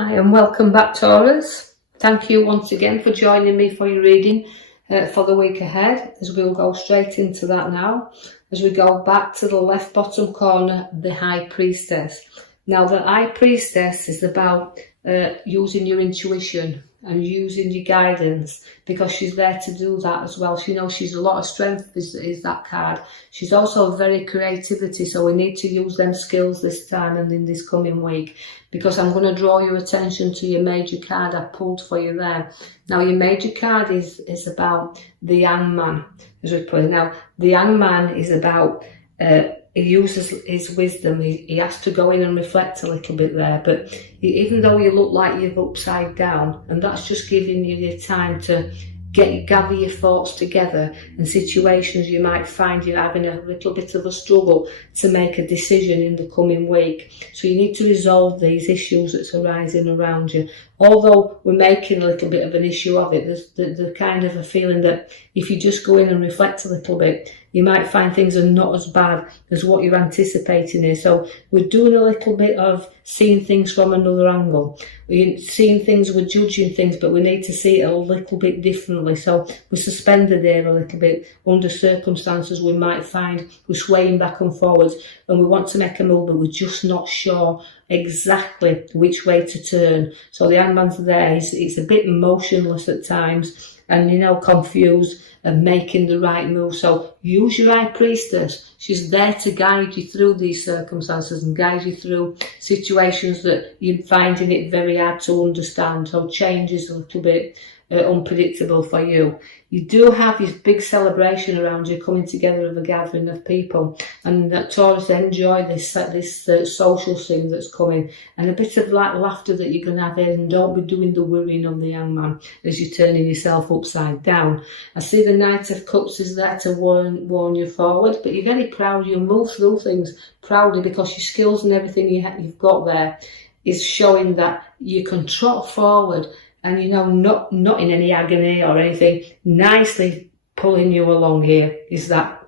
Hi and welcome back, Taurus. Thank you once again for joining me for your reading for the week ahead, as we'll go straight into that now. As we go back to the left bottom corner, the High Priestess. Now, the High Priestess is about using your intuition and using your guidance, because she's there to do that as well. She knows she's a lot of strength is that card. She's also very creativity, so we need to use them skills this time and in this coming week, because I'm going to draw your attention to your major card I pulled for you there. Now, your major card is about the young man, as we put it. Now, the young man is about he uses his wisdom. He has to go in and reflect a little bit there, but even though you look like you're upside down, and that's just giving you the time to gather your thoughts together, and situations you might find you're having a little bit of a struggle to make a decision in the coming week. So you need to resolve these issues that's arising around you. Although we're making a little bit of an issue of it, there's the kind of a feeling that if you just go in and reflect a little bit, you might find things are not as bad as what you're anticipating here. So we're doing a little bit of seeing things from another angle. We're seeing things, we're judging things, but we need to see it a little bit differently. So we're suspended here a little bit under circumstances we might find we're swaying back and forwards, and we want to make a move, but we're just not sure exactly which way to turn. So the handman's there, it's a bit motionless at times, and confused and making the right move. So use your High Priestess. She's there to guide you through these circumstances and guide you through situations that you're finding it very hard to understand. So change is a little bit unpredictable for you. You do have this big celebration around you, coming together of a gathering of people, and that Taurus enjoy this social thing that's coming, and a bit of laughter that you can have here, and don't be doing the worrying of the young man as you're turning yourself upside down. I see the Knight of Cups is there to warn you forward, but you're very proud. You move through things proudly because your skills and everything you've got there is showing that you can trot forward, and not in any agony or anything, nicely pulling you along here is that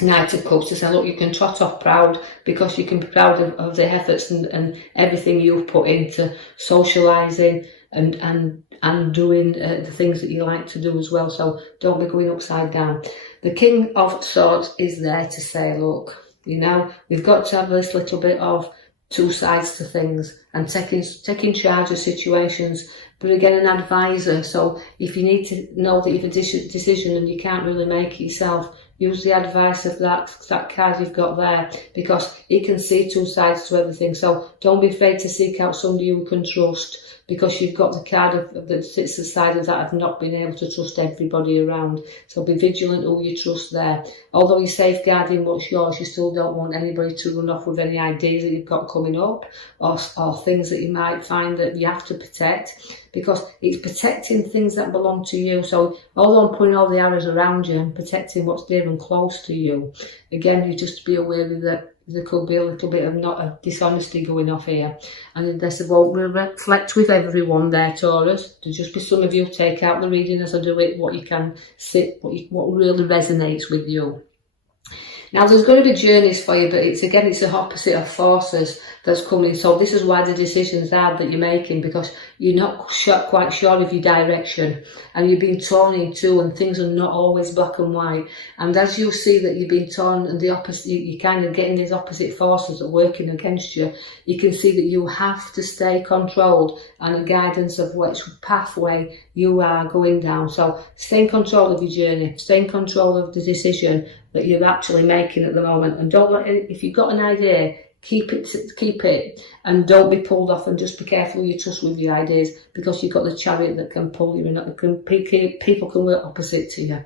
Knight of Cups to say, look, you can trot off proud, because you can be proud of the efforts and everything you've put into socialising and doing the things that you like to do as well. So don't be going upside down. The King of Swords is there to say, look, we've got to have this little bit of two sides to things and taking charge of situations, but again, an advisor. So if you need to know that you've a decision and you can't really make it yourself, use the advice of that card you've got there, because he can see two sides to everything. So don't be afraid to seek out somebody you can trust, because you've got the card that sits aside of that of not being able to trust everybody around. So be vigilant who you trust there. Although you're safeguarding what's yours, you still don't want anybody to run off with any ideas that you've got coming up, or things that you might find that you have to protect, because it's protecting things that belong to you. So although I'm putting all the arrows around you and protecting what's dear and close to you, again, you just be aware that there could be a little bit of not a dishonesty going off here, and this won't reflect with everyone there, Taurus. There'll just be some of you take out the reading as I do it, what you can sit, what really resonates with you. Now, there's going to be journeys for you, but it's the opposite of forces that's coming. So this is why the decisions are that you're making, because you're not quite sure of your direction, and you're being torn in two, and things are not always black and white. And as you see that you're being torn, and the opposite, you're kind of getting these opposite forces that are working against you, you can see that you have to stay controlled and a guidance of which pathway you are going down. So stay in control of your journey, stay in control of the decision that you're actually making at the moment, and don't let if you've got an idea, keep it, and don't be pulled off, and just be careful who you trust with your ideas, because you've got the Chariot that can pull you in. People can work opposite to you.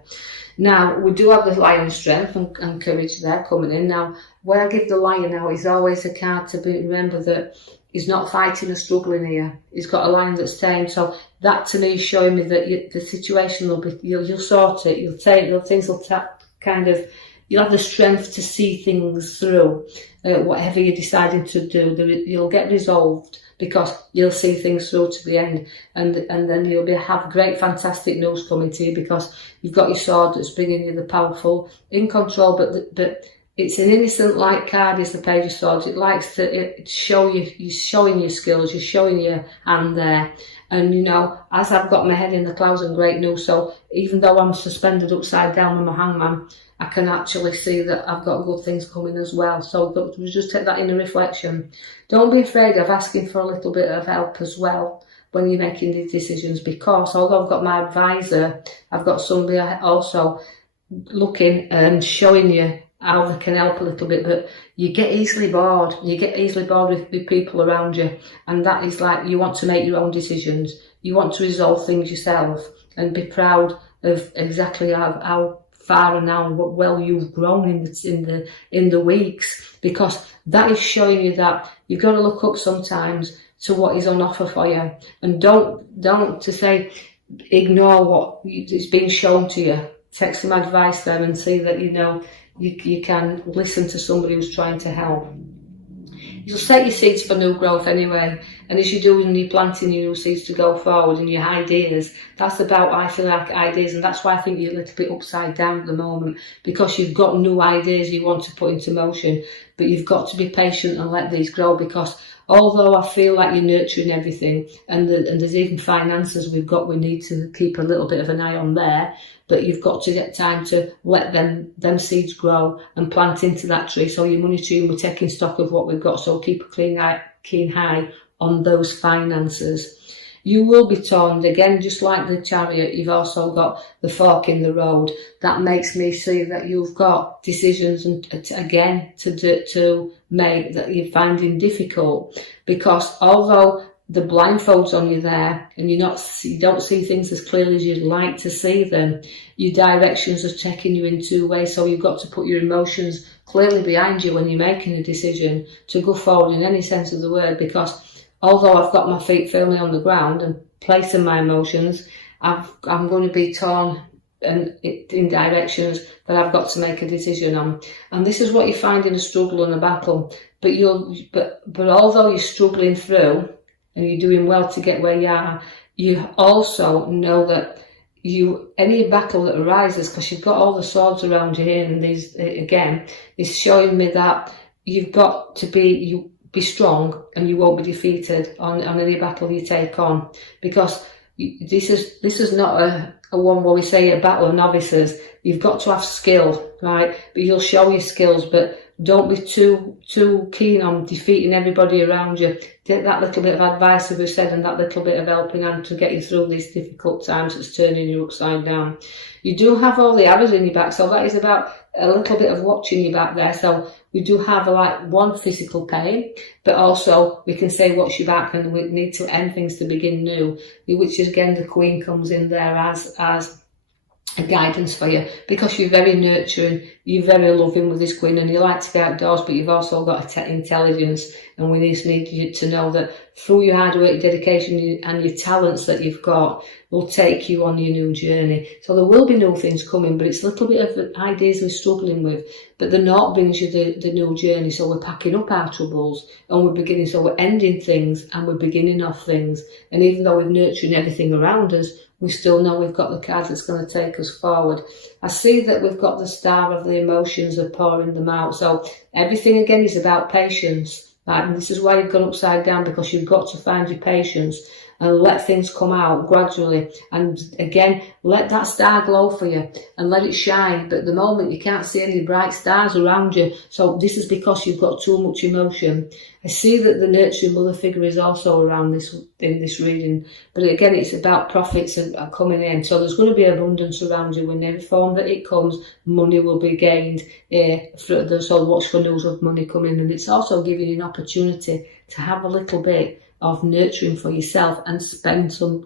Now, we do have the Lion's strength and courage there coming in. Now, when I give the Lion now, it's always a card to remember that he's not fighting or struggling here. He's got a lion that's tamed. So that to me is showing me that the situation will be, you'll sort it, you'll have the strength to see things through, whatever you're deciding to do. You'll get resolved, because you'll see things through to the end, and then you'll have great, fantastic news coming to you, because you've got your sword that's bringing you the powerful, in control, but It's an innocent light card, is the Page of Swords. It likes to show you, you're showing your skills, you're showing your hand there. And you know, as I've got my head in the clouds and great news, so even though I'm suspended upside down on my hangman, I can actually see that I've got good things coming as well. So just take that in a reflection. Don't be afraid of asking for a little bit of help as well when you're making these decisions, because although I've got my advisor, I've got somebody also looking and showing you how they can help a little bit, but you get easily bored. You get easily bored with people around you, and that is like, you want to make your own decisions. You want to resolve things yourself and be proud of exactly how far and how well you've grown in the weeks, because that is showing you that you've got to look up sometimes to what is on offer for you, and don't to say ignore what is being shown to you. Take some advice there and see that, you know, you can listen to somebody who's trying to help. You'll set your seeds for new growth anyway, and as you're doing, you're planting your new seeds to go forward, and your ideas, that's about, I feel like, ideas, and that's why I think you're a little bit upside down at the moment, because you've got new ideas you want to put into motion, but you've got to be patient and let these grow, because although I feel like you're nurturing everything, and there's even finances we need to keep a little bit of an eye on there, but you've got to get time to let them seeds grow and plant into that tree. So your money tree, we're taking stock of what we've got, so keep a keen eye on those finances. You will be torn again, just like the Chariot. You've also got the fork in the road. That makes me see that you've got decisions and again to make that you're finding difficult, because although the blindfolds on you there and you don't see things as clearly as you'd like to see them, your directions are taking you in two ways, so you've got to put your emotions clearly behind you when you're making a decision to go forward in any sense of the word, because although I've got my feet firmly on the ground and placing my emotions, I'm going to be torn in directions that I've got to make a decision on. And this is what you find in a struggle and a battle, but although you're struggling through and you're doing well to get where you are, you also know that any battle that arises, because you've got all the swords around you here, and these again is showing me that you've got to be strong, and you won't be defeated on any battle you take on, because this is not a one where we say a battle of novices. You've got to have skill, right? But you'll show your skills, but don't be too keen on defeating everybody around you. Take that little bit of advice, as we said, and that little bit of helping hand to get you through these difficult times that's turning you upside down. You do have all the arrows in your back, so that is about a little bit of watching your back there. So we do have like one physical pain, but also we can say watch your back, and we need to end things to begin new, which is again the Queen comes in there as a guidance for you, because you're very nurturing, you're very loving with this Queen, and you like to be outdoors, but you've also got intelligence, and we just need you to know that through your hard work, dedication and your talents that you've got will take you on your new journey. So there will be new things coming, but it's a little bit of ideas we're struggling with, but the North brings you the new journey. So we're packing up our troubles and we're beginning, so we're ending things and we're beginning off things, and even though we're nurturing everything around us, we still know we've got the cards that's going to take us forward. I see that we've got the Star of the Emotions of pouring them out. So everything again is about patience. Right? And this is why you've gone upside down, because you've got to find your patience and let things come out gradually. And again, let that star glow for you and let it shine. But at the moment, you can't see any bright stars around you. So this is because you've got too much emotion. I see that the nurturing mother figure is also around in this reading. But again, it's about profits are coming in. So there's going to be abundance around you. In every form that it comes, money will be gained. So watch for news of money coming. And it's also giving you an opportunity to have a little bit of nurturing for yourself and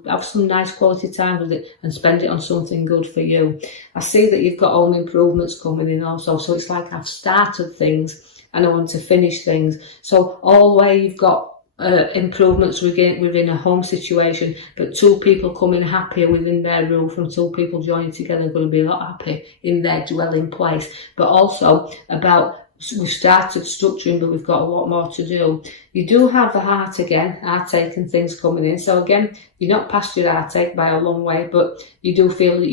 have some nice quality time with it and spend it on something good for you. I see that you've got home improvements coming in also, so it's like I've started things and I want to finish things. So all the way you've got improvements within a home situation, but two people coming happier within their roof, and two people joining together are going to be a lot happy in their dwelling place. But also about, we've started structuring, but we've got a lot more to do. You do have the heart again, heartache and things coming in. So again, you're not past your heartache by a long way, but you do feel that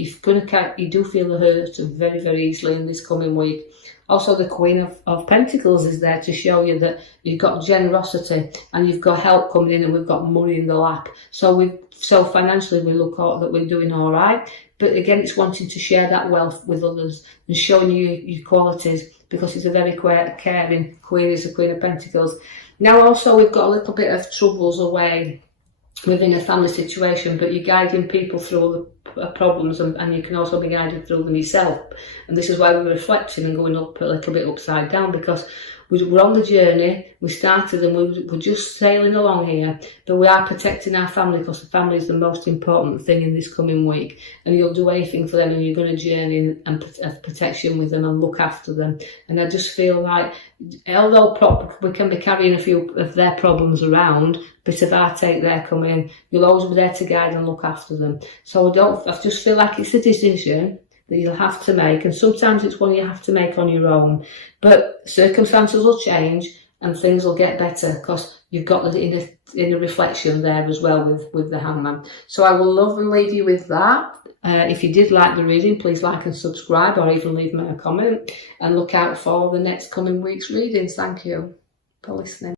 you do feel the hurt very, very easily in this coming week. Also, the Queen of Pentacles is there to show you that you've got generosity and you've got help coming in, and we've got money in the lap. So financially we look out that we're doing all right. But again, it's wanting to share that wealth with others and showing you your qualities, because it's a very caring Queen, is the Queen of Pentacles. Now also we've got a little bit of troubles away within a family situation, but you're guiding people through the problems, and you can also be guided through them yourself. And this is why we're reflecting and going up a little bit upside down, because we're on the journey. We started and we're just sailing along here, but we are protecting our family, because the family is the most important thing in this coming week, and you'll do anything for them, and you're going to journey and protection with them and look after them. And I just feel like, although we can be carrying a few of their problems around, bit of our take there coming in, you'll always be there to guide and look after them. So I just feel like it's a decision that you'll have to make, and sometimes it's one you have to make on your own, but circumstances will change and things will get better, because you've got the inner reflection there as well with the Hangman. So I will love and leave you with that. If you did like the reading, please like and subscribe, or even leave me a comment, and look out for the next coming week's readings. Thank you for listening.